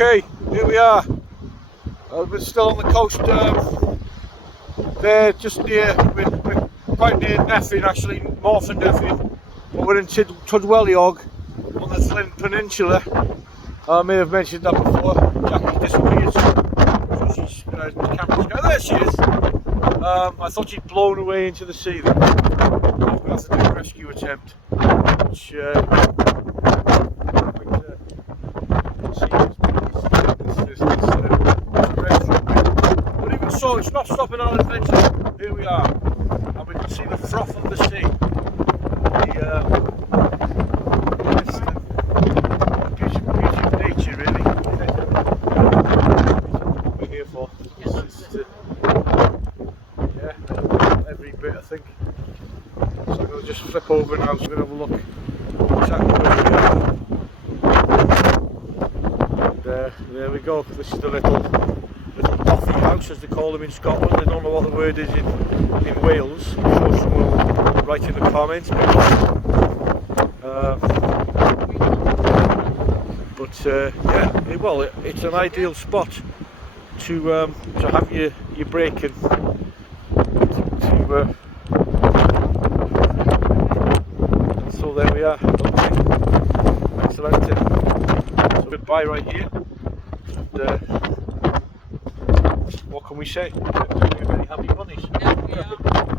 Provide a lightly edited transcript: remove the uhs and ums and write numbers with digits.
Okay, here we are. We're still on the coast there, just near, we're quite near Neffin actually, north of Neffin, but we're in Tudweiliog on the Flint Peninsula. I may have mentioned that before. Jackie disappeared, so she's camera's going. There she is. I thought she'd blown away into the sea then. We have to do a rescue attempt, which but even so, it's not stopping our adventure. Here we are, and we can see the froth of the sea. The beauty of nature, really. What we're here for. Yeah, every bit, I think. So I'm going to just flip over now, so we're going to have a look exactly where we are. There we go. This is the little coffee house, as they call them in Scotland. I don't know what the word is in Wales. I'm sure someone will write in the comments. Yeah, well, it's an ideal spot to have your break and so there we are. Okay. Excellent. So goodbye right here. And, what can we say? We're very happy bunnies. Yeah, we are.